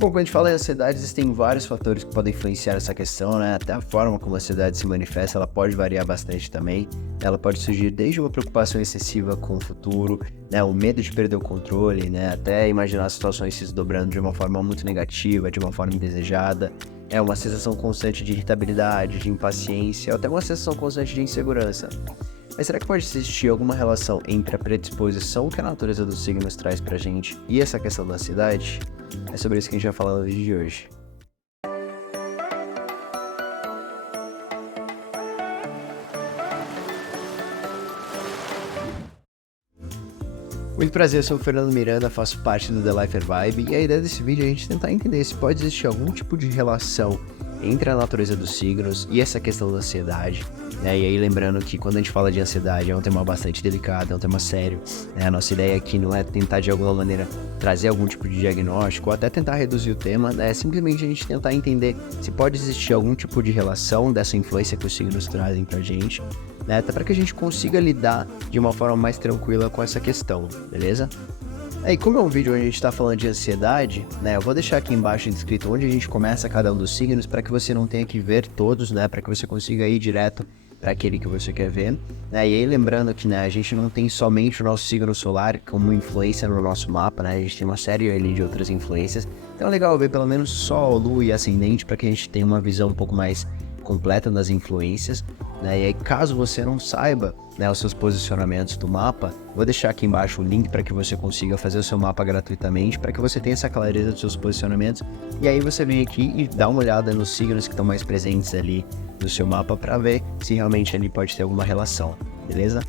Bom, quando a gente fala em ansiedade, existem vários fatores que podem influenciar essa questão, né? Até a forma como a ansiedade se manifesta, ela pode variar bastante também. Ela pode surgir desde uma preocupação excessiva com o futuro, né? O medo de perder o controle, né? Até imaginar situações se desdobrando de uma forma muito negativa, de uma forma indesejada. É uma sensação constante de irritabilidade, de impaciência, ou até uma sensação constante de insegurança. Mas será que pode existir alguma relação entre a predisposição que a natureza dos signos traz pra gente e essa questão da ansiedade? É sobre isso que a gente vai falar no vídeo de hoje. Muito prazer, eu sou o Fernando Miranda, faço parte do The Lifer Vibe e a ideia desse vídeo é a gente tentar entender se pode existir algum tipo de relação entre a natureza dos signos e essa questão da ansiedade, né? E aí lembrando que quando a gente fala de ansiedade é um tema bastante delicado, é um tema sério, né? A nossa ideia aqui não é tentar de alguma maneira trazer algum tipo de diagnóstico ou até tentar reduzir o tema, né? É simplesmente a gente tentar entender se pode existir algum tipo de relação dessa influência que os signos trazem pra gente, né? Até para que a gente consiga lidar de uma forma mais tranquila com essa questão, beleza? E como é um vídeo onde a gente está falando de ansiedade, né, eu vou deixar aqui embaixo descrito onde a gente começa cada um dos signos para que você não tenha que ver todos, né, para que você consiga ir direto para aquele que você quer ver, né, e aí lembrando que, né, a gente não tem somente o nosso signo solar como influência no nosso mapa, né, a gente tem uma série ali de outras influências, então é legal ver pelo menos Sol, Lua e Ascendente para que a gente tenha uma visão um pouco mais completa das influências, né? E aí caso você não saiba, né, os seus posicionamentos do mapa, vou deixar aqui embaixo o link para que você consiga fazer o seu mapa gratuitamente, para que você tenha essa clareza dos seus posicionamentos, e aí você vem aqui e dá uma olhada nos signos que estão mais presentes ali no seu mapa para ver se realmente ali pode ter alguma relação, beleza?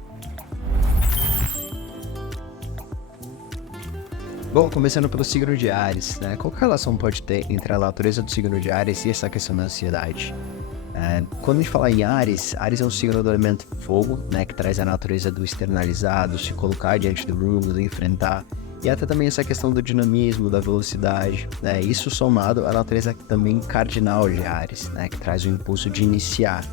Bom, começando pelo signo de Áries, né? Qual relação pode ter entre a natureza do signo de Áries e essa questão da ansiedade? Quando a gente fala em Áries, Áries é um signo do elemento fogo, né, que traz a natureza do externalizado, se colocar diante do mundo, do enfrentar, e até também essa questão do dinamismo, da velocidade, né, isso somado à natureza também cardinal de Áries, né, que traz o impulso de iniciar,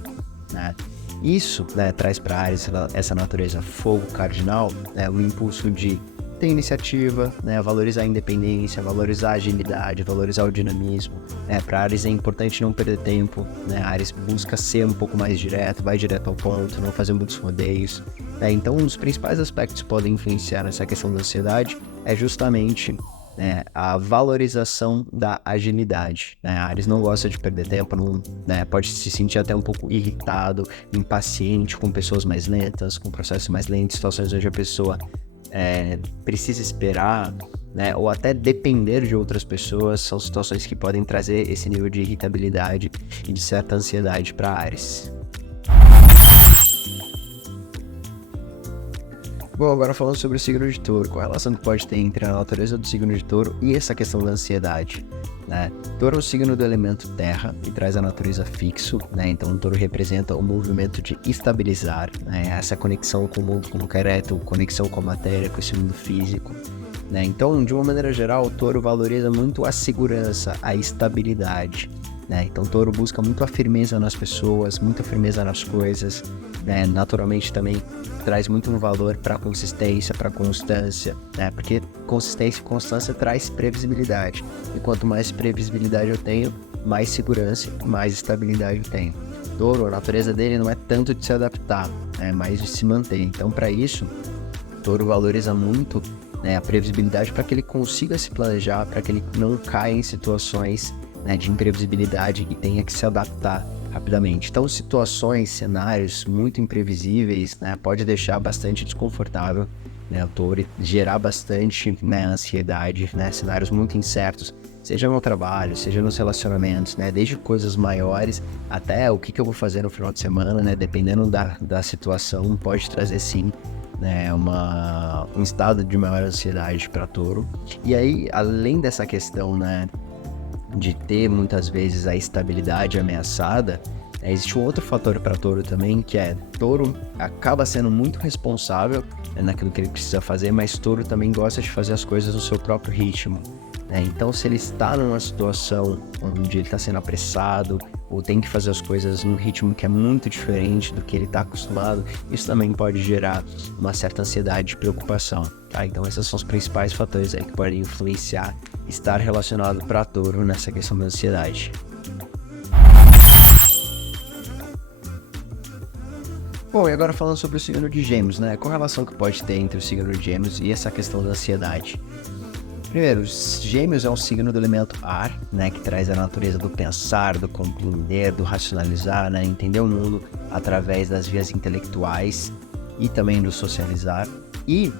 né. Isso, né, traz para Áries essa natureza fogo cardinal, né, o impulso de ter iniciativa, né, valorizar a independência, valorizar a agilidade, valorizar o dinamismo, né, para Áries é importante não perder tempo, né, Áries busca ser um pouco mais direto, vai direto ao ponto, não fazer muitos rodeios, né, então um dos principais aspectos que podem influenciar nessa questão da ansiedade é justamente, né, a valorização da agilidade, né, Áries não gosta de perder tempo, não, né, pode se sentir até um pouco irritado, impaciente com pessoas mais lentas, com processos mais lentos, situações onde a pessoa precisa esperar, né, ou até depender de outras pessoas, são situações que podem trazer esse nível de irritabilidade e de certa ansiedade para Áries. Bom, agora falando sobre o signo de Touro, qual a relação que pode ter entre a natureza do signo de Touro e essa questão da ansiedade, né? Touro é o signo do elemento terra e traz a natureza fixo, né? Então o Touro representa o movimento de estabilizar, né? Essa conexão com o mundo concreto, conexão com a matéria, com esse mundo físico, né? Então, de uma maneira geral, o Touro valoriza muito a segurança, a estabilidade, né? Então o Touro busca muito a firmeza nas pessoas, muita firmeza nas coisas, né? Naturalmente também traz muito um valor para a consistência, para a constância, né? Porque consistência e constância traz previsibilidade. E quanto mais previsibilidade eu tenho, mais segurança e mais estabilidade eu tenho. Touro, a natureza dele não é tanto de se adaptar, é mais de se manter. Então, para isso, Touro valoriza muito, né, a previsibilidade para que ele consiga se planejar, para que ele não caia em situações, né, de imprevisibilidade e tenha que se adaptar rapidamente. Então, situações, cenários muito imprevisíveis, né, pode deixar bastante desconfortável, né, o Touro, gerar bastante, né, ansiedade, né, cenários muito incertos, seja no trabalho, seja nos relacionamentos, né, desde coisas maiores até o que eu vou fazer no final de semana, né, dependendo da situação, pode trazer sim, né, um estado de maior ansiedade para Touro. E aí, além dessa questão, né, de ter muitas vezes a estabilidade ameaçada, existe um outro fator para Touro também, que é Touro acaba sendo muito responsável, né, naquilo que ele precisa fazer, mas Touro também gosta de fazer as coisas no seu próprio ritmo, né? Então, se ele está numa situação onde ele está sendo apressado ou tem que fazer as coisas num ritmo que é muito diferente do que ele está acostumado, isso também pode gerar uma certa ansiedade e preocupação, tá? Então, esses são os principais fatores aí que podem influenciar estar relacionado para touro nessa questão da ansiedade. Bom, e agora falando sobre o signo de Gêmeos, né? Qual a relação que pode ter entre o signo de Gêmeos e essa questão da ansiedade? Primeiro, Gêmeos é um signo do elemento ar, né? Que traz a natureza do pensar, do compreender, do racionalizar, né? Entender o mundo através das vias intelectuais e também do socializar. E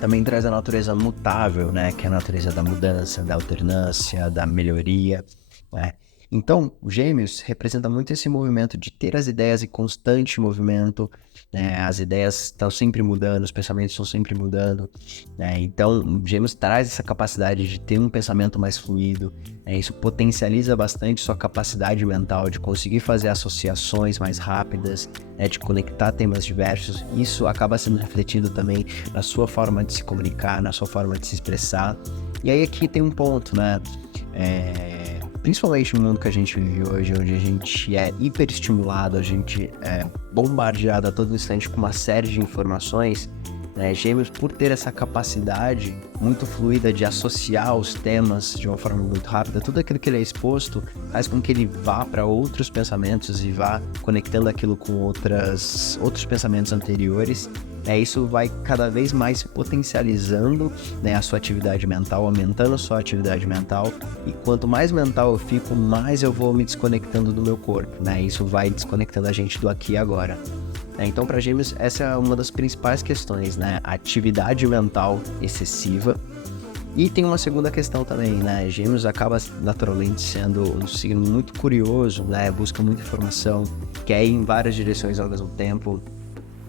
também traz a natureza mutável, né? Que é a natureza da mudança, da alternância, da melhoria, né? Então, o Gêmeos representa muito esse movimento de ter as ideias em constante movimento, né? As ideias estão sempre mudando, os pensamentos estão sempre mudando, né? Então, o Gêmeos traz essa capacidade de ter um pensamento mais fluido, né? Isso potencializa bastante sua capacidade mental de conseguir fazer associações mais rápidas, né? De conectar temas diversos. Isso acaba sendo refletido também na sua forma de se comunicar, na sua forma de se expressar. E aí aqui tem um ponto, né? Principalmente no mundo que a gente vive hoje, onde a gente é hiperestimulado, a gente é bombardeado a todo instante com uma série de informações, né? Gêmeos, por ter essa capacidade muito fluida de associar os temas de uma forma muito rápida, tudo aquilo que ele é exposto faz com que ele vá para outros pensamentos e vá conectando aquilo com outros pensamentos anteriores. Isso vai cada vez mais potencializando, né, a sua atividade mental, aumentando a sua atividade mental, e quanto mais mental eu fico, mais eu vou me desconectando do meu corpo, né? Isso vai desconectando a gente do aqui e agora. Então, para Gêmeos, essa é uma das principais questões, né? A atividade mental excessiva. E tem uma segunda questão também, né? Gêmeos acaba naturalmente sendo um signo muito curioso, né? Busca muita informação, quer ir em várias direções ao mesmo tempo,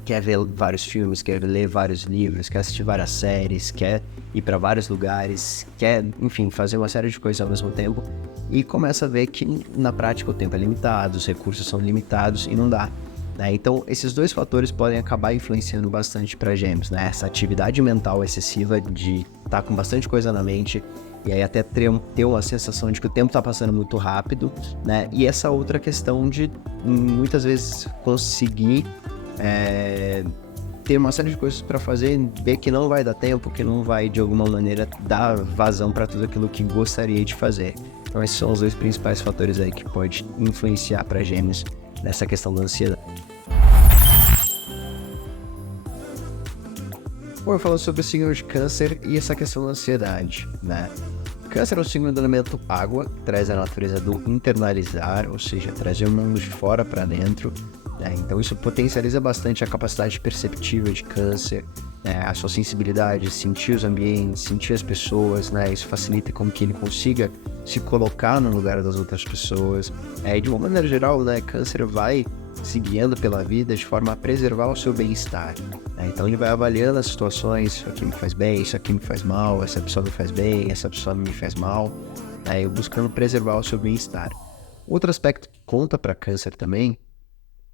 quer ver vários filmes, quer ler vários livros, quer assistir várias séries, quer ir para vários lugares, quer, enfim, fazer uma série de coisas ao mesmo tempo, e começa a ver que na prática o tempo é limitado, os recursos são limitados e não dá, né? Então esses dois fatores podem acabar influenciando bastante para Gêmeos, né? Essa atividade mental excessiva de estar com bastante coisa na mente, e aí até ter uma sensação de que o tempo está passando muito rápido, né? E essa outra questão de muitas vezes conseguir ter uma série de coisas para fazer, ver que não vai dar tempo, que não vai de alguma maneira dar vazão para tudo aquilo que gostaria de fazer. Então esses são os dois principais fatores aí que pode influenciar para Gêmeos nessa questão da ansiedade. Bom, eu falo sobre o signo de Câncer e essa questão da ansiedade, né? Câncer é um signo do elemento água, traz a natureza do internalizar, ou seja, trazer o mundo de fora para dentro. Então isso potencializa bastante a capacidade perceptiva de Câncer, a sua sensibilidade, sentir os ambientes, sentir as pessoas, né? Isso facilita com que ele consiga se colocar no lugar das outras pessoas. De uma maneira geral, né, Câncer vai se guiando pela vida de forma a preservar o seu bem-estar, né? Então ele vai avaliando as situações: isso aqui me faz bem, isso aqui me faz mal, essa pessoa me faz bem, essa pessoa me faz mal, buscando preservar o seu bem-estar. Outro aspecto que conta para Câncer também,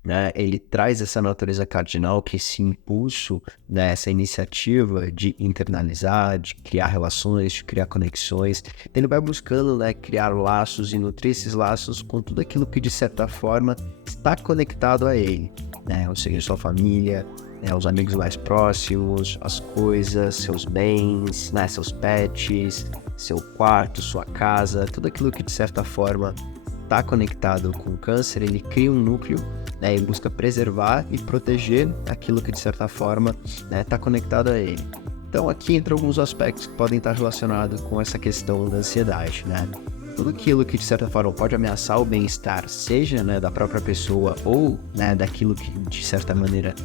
né, ele traz essa natureza cardinal, que é esse impulso, né, essa iniciativa de internalizar, de criar relações, de criar conexões. Então ele vai buscando, né, criar laços e nutrir esses laços com tudo aquilo que de certa forma está conectado a ele, né? Ou seja, sua família, né, os amigos mais próximos, as coisas, seus bens, né, seus pets, seu quarto, sua casa, tudo aquilo que de certa forma está conectado com o Câncer. Ele cria um núcleo, né, e busca preservar e proteger aquilo que de certa forma está conectado a ele. Então aqui entra alguns aspectos que podem estar relacionados com essa questão da ansiedade, né? Tudo aquilo que de certa forma pode ameaçar o bem-estar, seja, né, da própria pessoa ou, né, daquilo que de certa maneira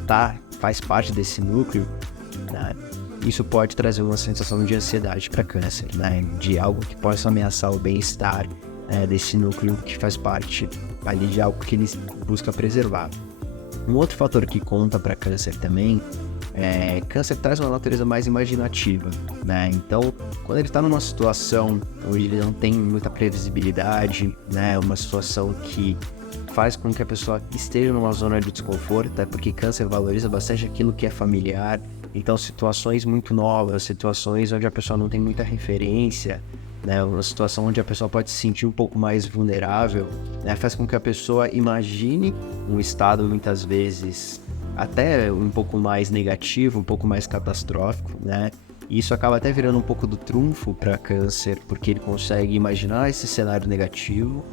faz parte desse núcleo, né? Isso pode trazer uma sensação de ansiedade para Câncer, né? De algo que possa ameaçar o bem-estar desse núcleo que faz parte ali de algo que ele busca preservar. Um outro fator que conta para Câncer também Câncer traz uma natureza mais imaginativa, né? Então, quando ele está numa situação onde ele não tem muita previsibilidade, né? Uma situação que faz com que a pessoa esteja numa zona de desconforto, porque Câncer valoriza bastante aquilo que é familiar. Então, situações muito novas, situações onde a pessoa não tem muita referência, né? Uma situação onde a pessoa pode se sentir um pouco mais vulnerável, né? Faz com que a pessoa imagine um estado muitas vezes até um pouco mais negativo, um pouco mais catastrófico, né? E isso acaba até virando um pouco do trunfo para câncer, porque ele consegue imaginar esse cenário negativo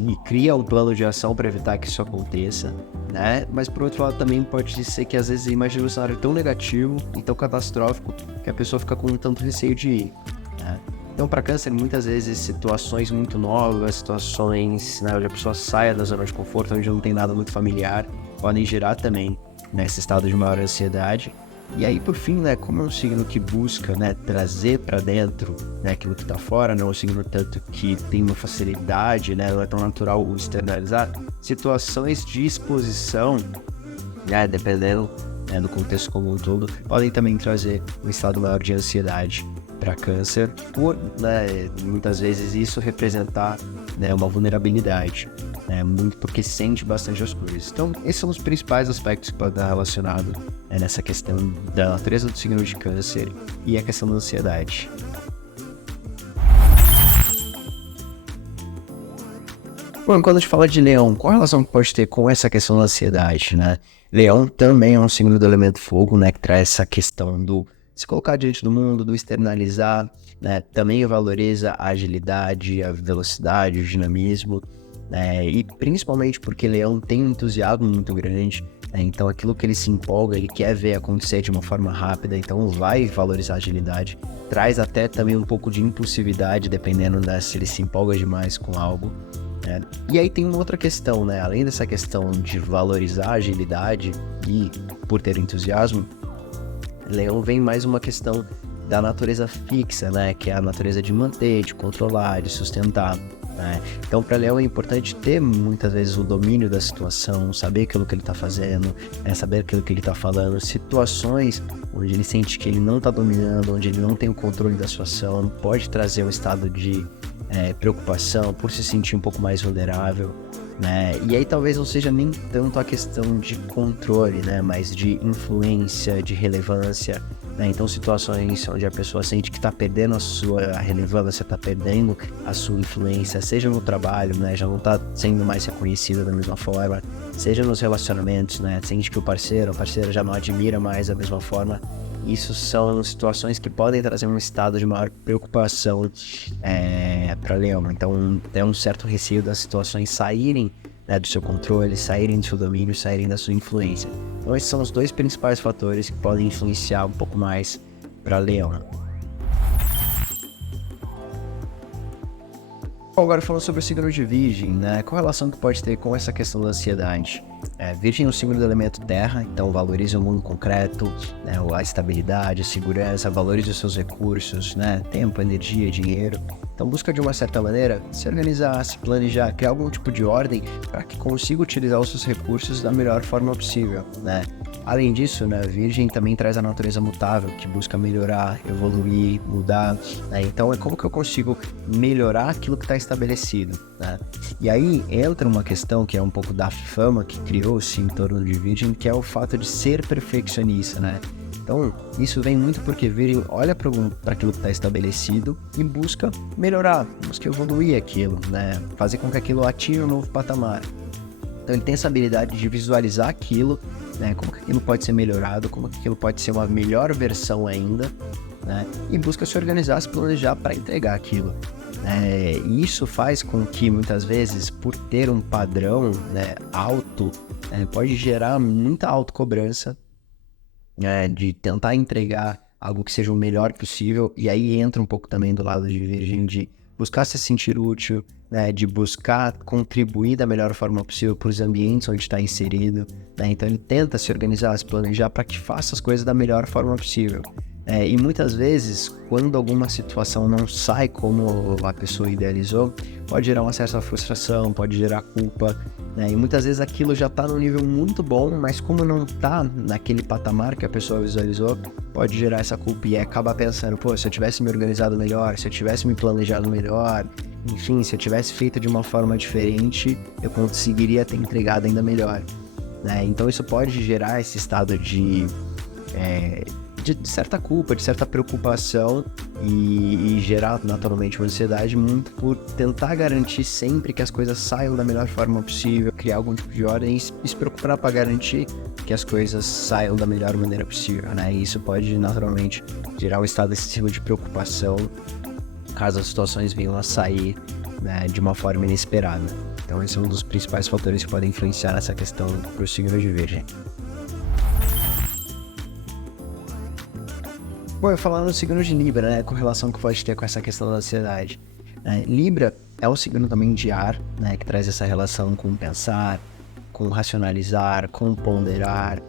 e cria um plano de ação para evitar que isso aconteça, né? Mas por outro lado também pode ser que às vezes imagina um cenário tão negativo e tão catastrófico que a pessoa fica com um tanto receio de ir, né? Então para câncer muitas vezes situações muito novas, situações, né, onde a pessoa saia da zona de conforto, onde não tem nada muito familiar, podem gerar também nesse estado de maior ansiedade. E aí, por fim, né, como é um signo que busca, né, trazer para dentro, né, aquilo que tá fora, não é um signo tanto que tem uma facilidade, né, não é tão natural o externalizar, situações de exposição, né, dependendo, né, do contexto como um todo, podem também trazer um estado maior de ansiedade para câncer, por, né, muitas vezes isso representar, né, uma vulnerabilidade. Muito porque sente bastante as coisas. Então, esses são os principais aspectos que podem estar relacionados nessa questão da natureza do signo de câncer e a questão da ansiedade. Bom, quando a gente fala de leão, qual a relação que pode ter com essa questão da ansiedade, né? Leão também é um signo do elemento fogo, né, que traz essa questão do se colocar diante do mundo, do externalizar, né? Também valoriza a agilidade, a velocidade, o dinamismo. E principalmente porque Leão tem um entusiasmo muito grande, né? Então aquilo que ele se empolga, ele quer ver acontecer de uma forma rápida, então vai valorizar a agilidade, traz até também um pouco de impulsividade, dependendo se ele se empolga demais com algo, né? E aí tem uma outra questão, né? Além dessa questão de valorizar a agilidade e por ter entusiasmo, Leão vem mais uma questão da natureza fixa, né? Que é a natureza de manter, de controlar, de sustentar. Então, para Leão é importante ter muitas vezes o domínio da situação, saber aquilo que ele está fazendo, saber aquilo que ele está falando, situações onde ele sente que ele não está dominando, onde ele não tem o controle da situação, pode trazer um estado de preocupação por se sentir um pouco mais vulnerável, né? E aí talvez não seja nem tanto a questão de controle, né? Mas de influência, de relevância, né? Então situações onde a pessoa sente que está perdendo a sua relevância, está perdendo a sua influência, seja no trabalho, né? Já não está sendo mais reconhecida da mesma forma, seja nos relacionamentos, né? Sente que a parceira já não admira mais da mesma forma. Isso são situações que podem trazer um estado de maior preocupação para Leão. Então, tem um certo receio das situações saírem, né, do seu controle, saírem do seu domínio, saírem da sua influência. Então, esses são os dois principais fatores que podem influenciar um pouco mais para Leão. Bom, agora falando sobre o signo de Virgem, né? Qual a relação que pode ter com essa questão da ansiedade? Virgem é um signo do elemento terra, então valoriza o mundo concreto, né? A estabilidade, a segurança, valoriza os seus recursos, né? Tempo, energia, dinheiro. Então busca de uma certa maneira se organizar, se planejar, criar algum tipo de ordem para que consiga utilizar os seus recursos da melhor forma possível, né? Além disso, né, Virgem também traz a natureza mutável, que busca melhorar, evoluir, mudar, né? Então é como que eu consigo melhorar aquilo que está estabelecido, né? E aí entra uma questão que é um pouco da fama que criou-se em torno de Virgem, que é o fato de ser perfeccionista, né? Então, isso vem muito porque Virgem olha para aquilo que está estabelecido e busca melhorar, busca evoluir aquilo, né? Fazer com que aquilo atinja um novo patamar. Então, ele tem essa habilidade de visualizar aquilo, né? Como que aquilo pode ser melhorado, como que aquilo pode ser uma melhor versão ainda, né? E busca se organizar, se planejar para entregar aquilo. E isso faz com que, muitas vezes, por ter um padrão, né, alto, pode gerar muita autocobrança, de tentar entregar algo que seja o melhor possível, e aí entra um pouco também do lado de Virgem, de buscar se sentir útil, né, de buscar contribuir da melhor forma possível para os ambientes onde está inserido, né? Então ele tenta se organizar, se planejar para que faça as coisas da melhor forma possível. E muitas vezes, quando alguma situação não sai como a pessoa idealizou, pode gerar uma certa frustração, pode gerar culpa, né? E muitas vezes aquilo já está num nível muito bom, mas como não está naquele patamar que a pessoa visualizou, pode gerar essa culpa e acaba pensando, pô, se eu tivesse me organizado melhor, se eu tivesse me planejado melhor, enfim, se eu tivesse feito de uma forma diferente, eu conseguiria ter entregado ainda melhor, né? Então isso pode gerar esse estado de certa culpa, de certa preocupação, e gerar naturalmente uma ansiedade muito por tentar garantir sempre que as coisas saiam da melhor forma possível, criar algum tipo de ordem e se preocupar para garantir que as coisas saiam da melhor maneira possível, né? E isso pode naturalmente gerar um estado excessivo de preocupação caso as situações venham a sair, né, de uma forma inesperada. Então esse é um dos principais fatores que podem influenciar nessa questão para o signo de Virgem. Bom, eu falando no signo de Libra, né, com relação que pode ter com essa questão da ansiedade. Libra é um signo também de ar, né, que traz essa relação com pensar, com racionalizar, com ponderar,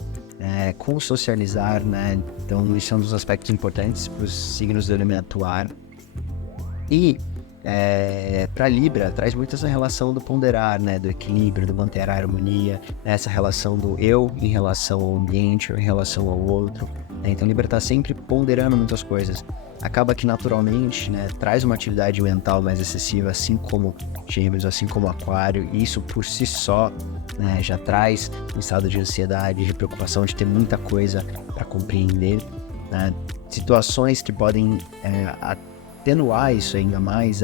com socializar, né? Então, isso é um dos aspectos importantes para os signos do elemento ar. E para Libra, traz muito essa relação do ponderar, né? Do equilíbrio, do manter a harmonia, né? Essa relação do eu em relação ao ambiente ou em relação ao outro. Né? Então, Libra está sempre ponderando muitas coisas. Acaba que naturalmente, né, traz uma atividade mental mais excessiva, assim como Gêmeos, assim como Aquário, e isso por si só, né, já traz um estado de ansiedade, de preocupação, de ter muita coisa para compreender, né? Situações que podem atenuar isso ainda mais,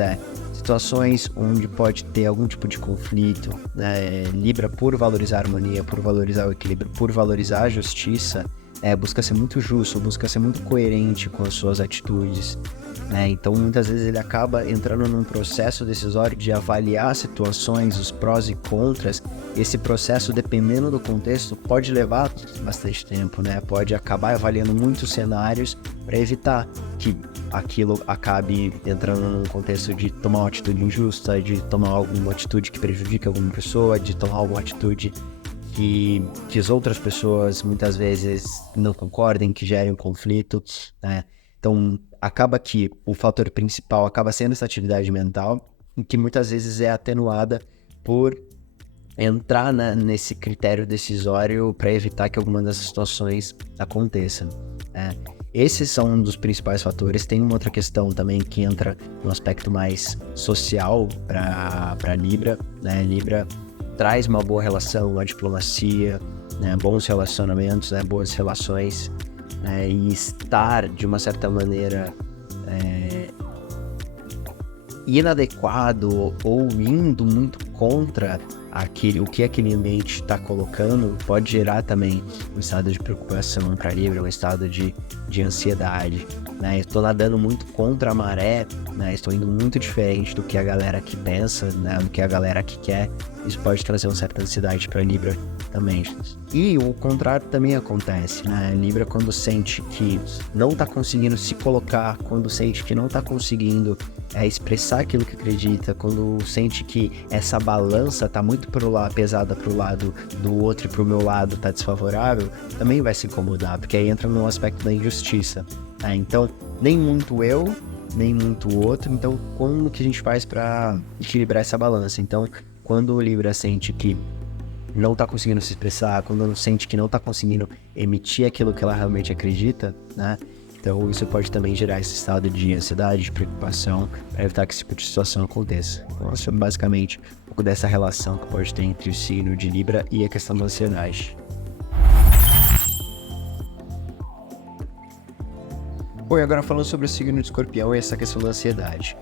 situações onde pode ter algum tipo de conflito, né? Libra, por valorizar a harmonia, por valorizar o equilíbrio, por valorizar a justiça, busca ser muito justo, busca ser muito coerente com as suas atitudes, né? Então muitas vezes ele acaba entrando num processo decisório de avaliar situações, os prós e contras. Esse processo, dependendo do contexto, pode levar bastante tempo, né? Pode acabar avaliando muitos cenários para evitar que aquilo acabe entrando num contexto de tomar uma atitude injusta, de tomar alguma atitude que prejudique alguma pessoa, de tomar alguma atitude que as outras pessoas muitas vezes não concordem, que gerem um conflito, né? Então, acaba que o fator principal acaba sendo essa atividade mental, que muitas vezes é atenuada por entrar nesse critério decisório para evitar que alguma dessas situações aconteçam, né? Esses são um dos principais fatores. Tem uma outra questão também que entra no aspecto mais social para Libra, né? Libra traz uma boa relação, uma diplomacia, né, bons relacionamentos, né, boas relações, e estar, de uma certa maneira, inadequado ou indo muito contra o que aquele ambiente está colocando, pode gerar também um estado de preocupação para Libra, um estado de ansiedade, né? Estou nadando muito contra a maré, né? Estou indo muito diferente do que a galera aqui pensa, né? Do que a galera aqui quer. Isso pode trazer uma certa ansiedade para Libra também. E o contrário também acontece, né? Libra, quando sente que não está conseguindo se colocar, quando sente que não está conseguindo expressar aquilo que acredita, quando sente que essa balança está muito pesada para o lado do outro e para o meu lado está desfavorável, também vai se incomodar, porque aí entra no aspecto da injustiça, né? Então, nem muito eu, nem muito o outro. Então, como que a gente faz para equilibrar essa balança? Então, quando o Libra sente que não está conseguindo se expressar, quando sente que não está conseguindo emitir aquilo que ela realmente acredita, né? Então isso pode também gerar esse estado de ansiedade, de preocupação, para evitar que esse tipo de situação aconteça. Então isso é basicamente um pouco dessa relação que pode ter entre o signo de Libra e a questão da ansiedade. Bom, e agora falando sobre o signo de Escorpião e essa questão da ansiedade.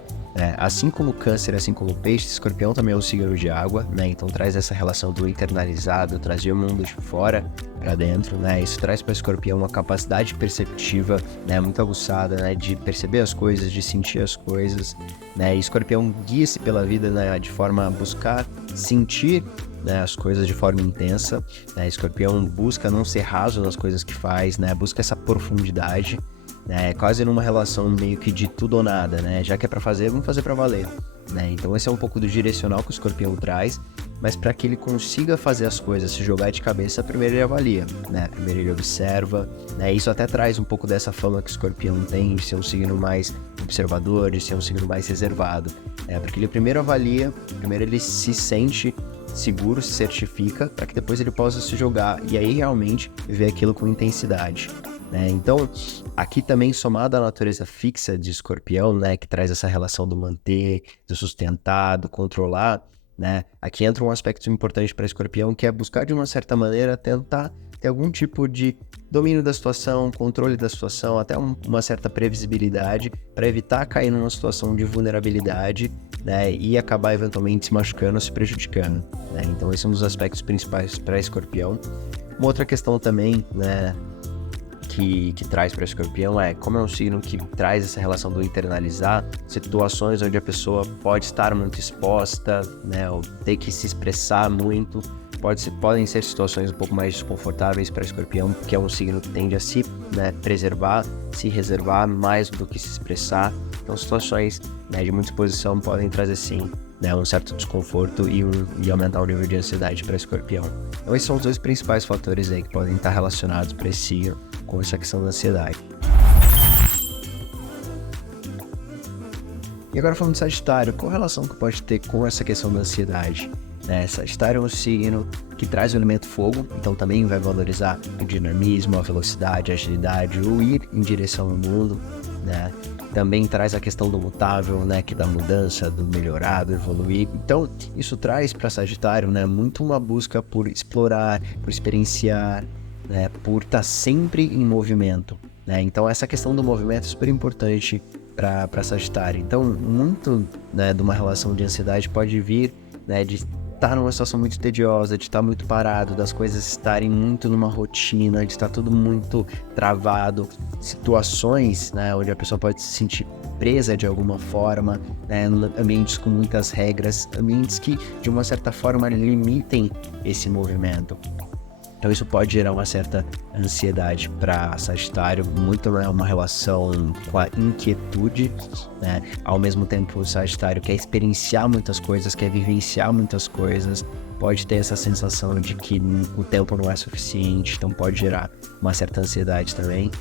Assim como o Câncer, assim como o Peixe, Escorpião também é um signo de água, né? Então traz essa relação do internalizado, trazer o mundo de fora para dentro, né? Isso traz para o Escorpião uma capacidade perceptiva, né, muito aguçada, né, de perceber as coisas, de sentir as coisas, né? E Escorpião guia-se pela vida, né, de forma a buscar sentir, né, as coisas de forma intensa, né? Escorpião busca não ser raso nas coisas que faz, né? Busca essa profundidade, né? Quase numa relação meio que de tudo ou nada, né? Já que é pra fazer, vamos fazer pra valer, né? Então esse é um pouco do direcional que o Escorpião traz, mas para que ele consiga fazer as coisas, se jogar de cabeça, primeiro ele avalia, né? Primeiro ele observa, né? Isso até traz um pouco dessa fama que o Escorpião tem de ser um signo mais observador, de ser um signo mais reservado, né? Porque ele primeiro avalia, primeiro ele se sente seguro, se certifica, para que depois ele possa se jogar e aí realmente ver aquilo com intensidade, né? Então, aqui também somado à natureza fixa de Escorpião, né, que traz essa relação do manter, do sustentar, do controlar, né? Aqui entra um aspecto importante para Escorpião, que é buscar de uma certa maneira tentar ter algum tipo de domínio da situação, controle da situação, até uma certa previsibilidade para evitar cair numa situação de vulnerabilidade, né? E acabar eventualmente se machucando ou se prejudicando, né? Então esse é um dos aspectos principais para Escorpião. Uma outra questão também, né, que traz para Escorpião como é um signo que traz essa relação do internalizar, situações onde a pessoa pode estar muito exposta, né, ou ter que se expressar muito, podem ser situações um pouco mais desconfortáveis para Escorpião, porque é um signo que tende a se, né, preservar, se reservar mais do que se expressar. Então situações, né, de muita exposição podem trazer sim, né, um certo desconforto e aumentar o nível de ansiedade para Escorpião. Então esses são os dois principais fatores aí que podem estar relacionados para esse signo com essa questão da ansiedade. E agora falando de Sagitário, qual relação que pode ter com essa questão da ansiedade? Sagitário é um signo que traz o elemento fogo, então também vai valorizar o dinamismo, a velocidade, a agilidade, o ir em direção ao mundo, né? Também traz a questão do mutável, né, que da mudança, do melhorar, do evoluir. Então, isso traz para Sagitário, né, muito uma busca por explorar, por experienciar, né, por estar sempre em movimento, né? Então, essa questão do movimento é super importante para Sagitário. Então, muito, né, de uma relação de ansiedade pode vir, né, de estar numa situação muito tediosa, de estar muito parado, das coisas estarem muito numa rotina, de estar tudo muito travado, situações, né, onde a pessoa pode se sentir presa de alguma forma, né, ambientes com muitas regras, ambientes que de uma certa forma limitem esse movimento. Então isso pode gerar uma certa ansiedade para Sagitário, muito é uma relação com a inquietude, né? Ao mesmo tempo o Sagitário quer experienciar muitas coisas, quer vivenciar muitas coisas, pode ter essa sensação de que o tempo não é suficiente, então pode gerar uma certa ansiedade também.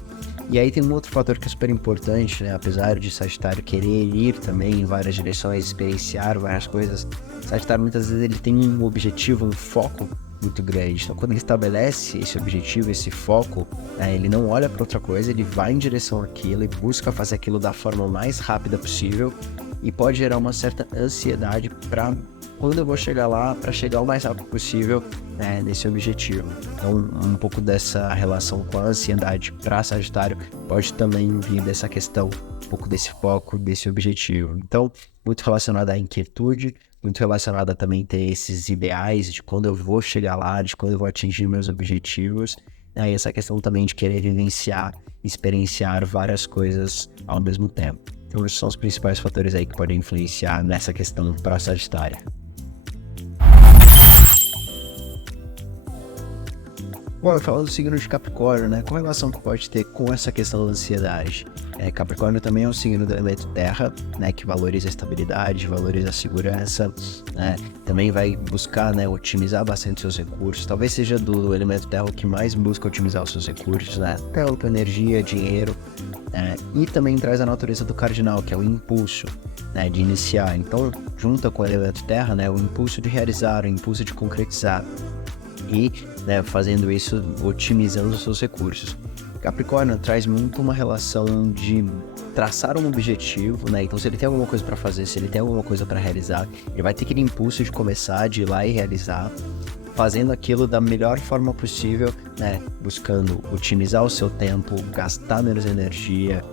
E aí tem um outro fator que é super importante, né? Apesar de Sagitário querer ir também em várias direções, experienciar várias coisas, Sagitário muitas vezes ele tem um objetivo, um foco muito grande. Então quando ele estabelece esse objetivo, esse foco, né, ele não olha para outra coisa, ele vai em direção àquilo e busca fazer aquilo da forma mais rápida possível, e pode gerar uma certa ansiedade para quando eu vou chegar lá, para chegar o mais rápido possível, né, nesse objetivo. Então um pouco dessa relação com a ansiedade para Sagitário pode também vir dessa questão, um pouco desse foco, desse objetivo. Então muito relacionado à inquietude, muito relacionada também a ter esses ideais de quando eu vou chegar lá, de quando eu vou atingir meus objetivos. Aí essa questão também de querer vivenciar, experienciar várias coisas ao mesmo tempo. Então esses são os principais fatores aí que podem influenciar nessa questão para Sagitário. Bom, falando do signo de Capricórnio, né? Qual relação que pode ter com essa questão da ansiedade? Capricórnio também é um signo do elemento terra, né? Que valoriza a estabilidade, valoriza a segurança, né? Também vai buscar, né, otimizar bastante seus recursos. Talvez seja do elemento terra o que mais busca otimizar os seus recursos, né? Tempo, energia, dinheiro, né? E também traz a natureza do cardinal, que é o impulso, né, de iniciar. Então, junta com o elemento terra, né, o impulso de realizar, o impulso de concretizar. E, né, fazendo isso, otimizando os seus recursos. Capricórnio traz muito uma relação de traçar um objetivo, né? Então se ele tem alguma coisa para fazer, se ele tem alguma coisa para realizar, ele vai ter aquele impulso de começar, de ir lá e realizar, fazendo aquilo da melhor forma possível, né? Buscando otimizar o seu tempo, gastar menos energia,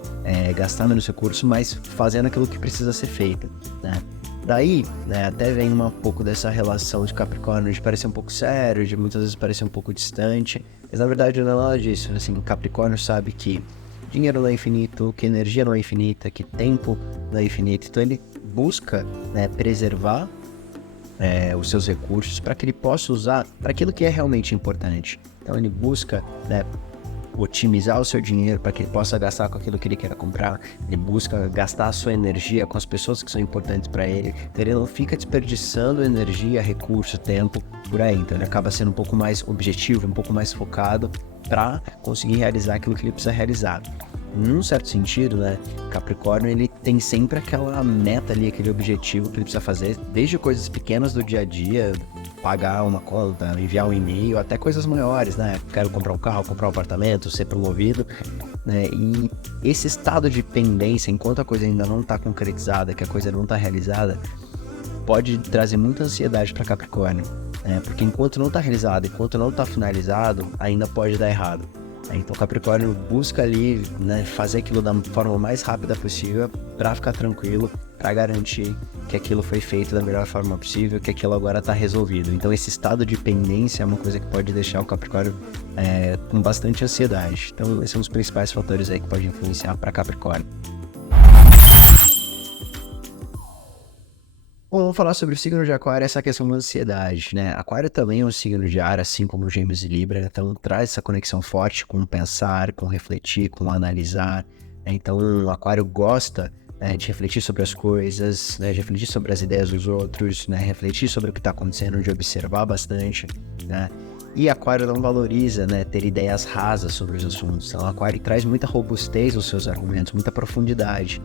gastar menos recursos, mas fazendo aquilo que precisa ser feito, né? Daí, né, até vem um pouco dessa relação de Capricórnio de parecer um pouco sério, de muitas vezes parecer um pouco distante, mas na verdade não é nada disso. Assim, Capricórnio sabe que dinheiro não é infinito, que energia não é infinita, que tempo não é infinito, então ele busca, né, preservar os seus recursos para que ele possa usar para aquilo que é realmente importante. Então ele busca, né, otimizar o seu dinheiro para que ele possa gastar com aquilo que ele quer comprar, ele busca gastar a sua energia com as pessoas que são importantes para ele, então ele não fica desperdiçando energia, recurso, tempo por aí, então ele acaba sendo um pouco mais objetivo, um pouco mais focado para conseguir realizar aquilo que ele precisa realizar. Num certo sentido, né, Capricórnio ele tem sempre aquela meta ali, aquele objetivo que ele precisa fazer, desde coisas pequenas do dia a dia, pagar uma conta, enviar um e-mail, até coisas maiores, né? Quero comprar um carro, comprar um apartamento, ser promovido, né? E esse estado de pendência, enquanto a coisa ainda não está concretizada, que a coisa não está realizada, pode trazer muita ansiedade para Capricórnio, porque enquanto não está realizado, enquanto não está finalizado, ainda pode dar errado. Então Capricórnio busca ali, né, fazer aquilo da forma mais rápida possível para ficar tranquilo, para garantir que aquilo foi feito da melhor forma possível, que aquilo agora está resolvido. Então esse estado de pendência é uma coisa que pode deixar o Capricórnio com bastante ansiedade. Então esses são os principais fatores aí que podem influenciar para Capricórnio. Bom, vamos falar sobre o signo de Aquário, essa questão da ansiedade, né? Aquário também é um signo de ar, assim como Gêmeos e Libra, então traz essa conexão forte com pensar, com refletir, com analisar. Então, o Aquário gosta, né, de refletir sobre as coisas, né, de refletir sobre as ideias dos outros, né, refletir sobre o que está acontecendo, de observar bastante, né? E Aquário não valoriza, né, ter ideias rasas sobre os assuntos. Então, Aquário traz muita robustez nos seus argumentos, muita profundidade.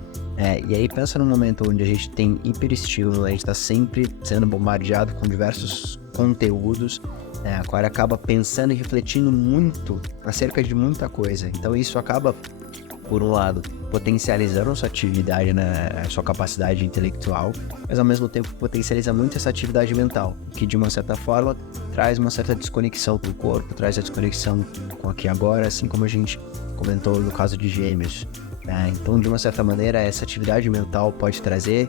E aí pensa num momento onde a gente tem hiperestímulo, a gente está sempre sendo bombardeado com diversos conteúdos. Aquário acaba pensando e refletindo muito acerca de muita coisa. Então isso acaba, por um lado, potencializando a sua atividade, né, a sua capacidade intelectual, mas ao mesmo tempo potencializa muito essa atividade mental, que de uma certa forma traz uma certa desconexão com o corpo, traz a desconexão com aqui e agora, assim como a gente comentou no caso de Gêmeos. Então, de uma certa maneira, essa atividade mental pode trazer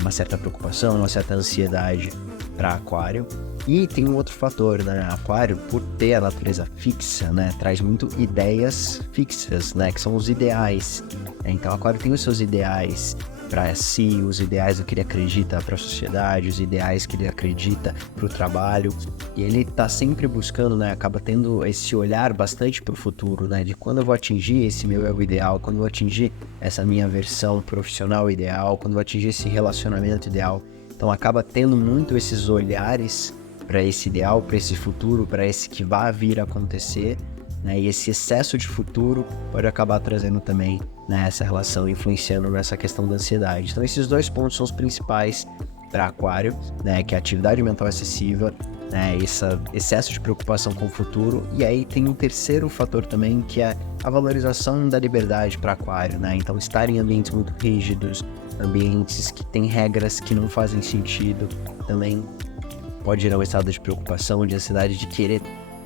uma certa preocupação, uma certa ansiedade para Aquário. E tem um outro fator, né? Aquário, por ter a natureza fixa, né, traz muito ideias fixas, né, que são os ideais. Então, Aquário tem os seus ideais para si, os ideais do que ele acredita para a sociedade, os ideais que ele acredita para o trabalho, e ele está sempre buscando, né, acaba tendo esse olhar bastante para o futuro, né, de quando eu vou atingir esse meu eu ideal, quando eu vou atingir essa minha versão profissional ideal, quando eu vou atingir esse relacionamento ideal. Então acaba tendo muito esses olhares para esse ideal, para esse futuro, para esse que vai vir a acontecer, né? E esse excesso de futuro pode acabar trazendo também, né, essa relação, influenciando nessa questão da ansiedade. Então esses dois pontos são os principais para Aquário, né, que é a atividade mental excessiva, né, esse excesso de preocupação com o futuro. E aí tem um terceiro fator também, que é a valorização da liberdade para Aquário, né? Então estar em ambientes muito rígidos, ambientes que têm regras que não fazem sentido, também pode gerar um estado de preocupação, de ansiedade, de querer,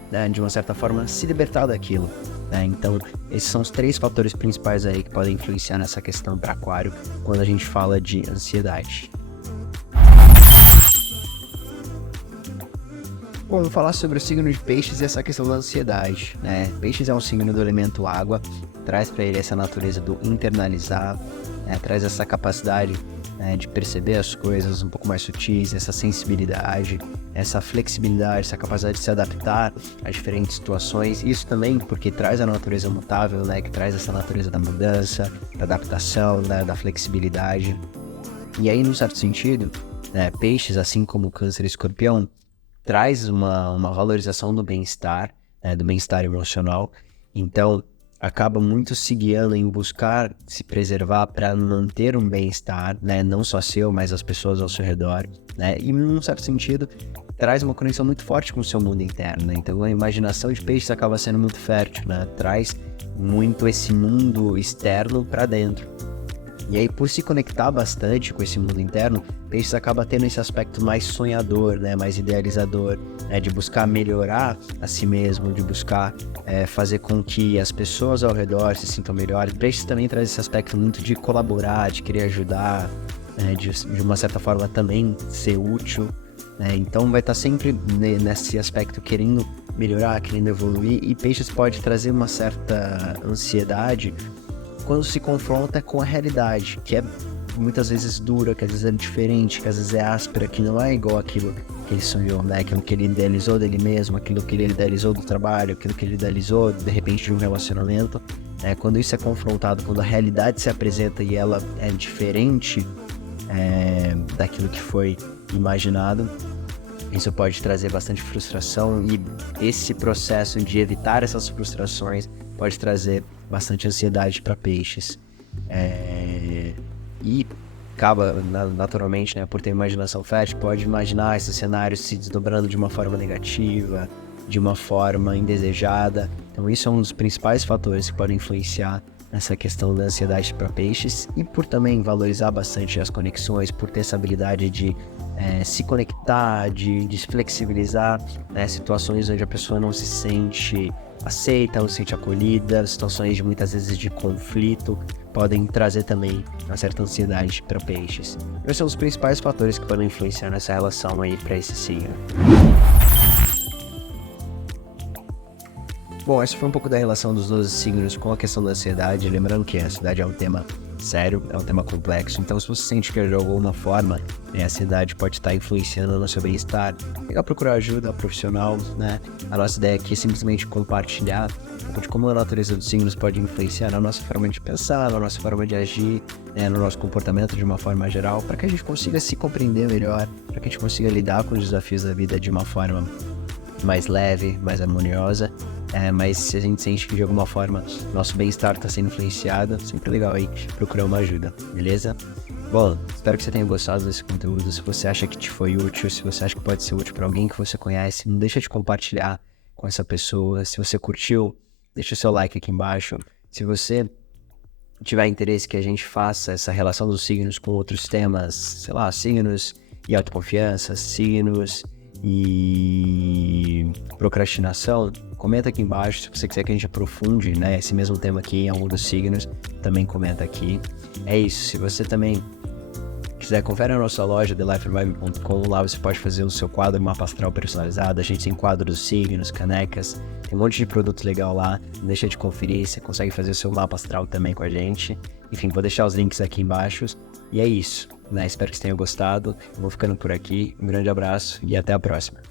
né, de uma certa forma, se libertar daquilo, né? Então, esses são os três fatores principais aí que podem influenciar nessa questão para Aquário quando a gente fala de ansiedade. Bom, vamos falar sobre o signo de Peixes e essa questão da ansiedade, né? Peixes é um signo do elemento água, traz para ele essa natureza do internalizar, né? Traz essa capacidade, né, de perceber as coisas um pouco mais sutis, essa sensibilidade, essa flexibilidade, essa capacidade de se adaptar a diferentes situações. Isso também porque traz a natureza mutável, né, que traz essa natureza da mudança, da adaptação, né, da flexibilidade. E aí, num certo sentido, né, Peixes, assim como Câncer e Escorpião, traz uma valorização do bem-estar, né, do bem-estar emocional. Então, acaba muito se guiando em buscar se preservar para manter um bem-estar, né, não só seu, mas as pessoas ao seu redor, né, e num certo sentido traz uma conexão muito forte com o seu mundo interno, né? Então a imaginação de Peixes acaba sendo muito fértil, né, traz muito esse mundo externo para dentro. E aí, por se conectar bastante com esse mundo interno, Peixes acaba tendo esse aspecto mais sonhador, né, mais idealizador, né, de buscar melhorar a si mesmo, de buscar fazer com que as pessoas ao redor se sintam melhores. Peixes também traz esse aspecto muito de colaborar, de querer ajudar, né, de uma certa forma também ser útil, né? Então vai estar sempre nesse aspecto querendo melhorar, querendo evoluir, e Peixes pode trazer uma certa ansiedade quando se confronta com a realidade, que é muitas vezes dura, que às vezes é diferente, que às vezes é áspera, que não é igual aquilo que ele sonhou, né? Aquilo que ele idealizou dele mesmo, aquilo que ele idealizou do trabalho, aquilo que ele idealizou de repente de um relacionamento, né? Quando isso é confrontado, quando a realidade se apresenta e ela é diferente daquilo que foi imaginado, isso pode trazer bastante frustração, e esse processo de evitar essas frustrações pode trazer bastante ansiedade para Peixes. E acaba, naturalmente, né, por ter imaginação fértil, pode imaginar esses cenários se desdobrando de uma forma negativa, de uma forma indesejada. Então isso é um dos principais fatores que podem influenciar essa questão da ansiedade para peixes e por também valorizar bastante as conexões, por ter essa habilidade de se conectar, de flexibilizar, né, situações onde a pessoa não se sente aceita, não se sente acolhida, situações de muitas vezes de conflito podem trazer também uma certa ansiedade para peixes. Esses são os principais fatores que podem influenciar nessa relação aí para esse signo. Bom, essa foi um pouco da relação dos 12 signos com a questão da ansiedade. Lembrando que a ansiedade é um tema sério, é um tema complexo. Então, se você sente que de alguma forma a ansiedade pode estar influenciando no seu bem-estar, é legal procurar ajuda profissional, né? A nossa ideia aqui é simplesmente compartilhar de como a natureza dos signos pode influenciar na nossa forma de pensar, na nossa forma de agir, né, no nosso comportamento de uma forma geral, para que a gente consiga se compreender melhor, para que a gente consiga lidar com os desafios da vida de uma forma mais leve, mais harmoniosa, mas se a gente sente que de alguma forma nosso bem-estar está sendo influenciado, sempre legal aí procurar uma ajuda, beleza? Bom, espero que você tenha gostado desse conteúdo. Se você acha que te foi útil, se você acha que pode ser útil para alguém que você conhece, não deixa de compartilhar com essa pessoa. Se você curtiu, deixa o seu like aqui embaixo. Se você tiver interesse que a gente faça essa relação dos signos com outros temas, sei lá, signos e autoconfiança, signos e procrastinação, comenta aqui embaixo. Se você quiser que a gente aprofunde, né, esse mesmo tema aqui em algum dos signos, também comenta aqui. É isso. Se você também quiser, confere a nossa loja, thelifeandvibe.com. Lá você pode fazer o seu quadro mapa astral personalizado. A gente tem quadros, signos, canecas, tem um monte de produto legal lá. Não deixa de conferir, você consegue fazer o seu mapa astral também com a gente. Enfim, vou deixar os links aqui embaixo. E é isso, né? Espero que você tenha gostado. Eu vou ficando por aqui. Um grande abraço e até a próxima.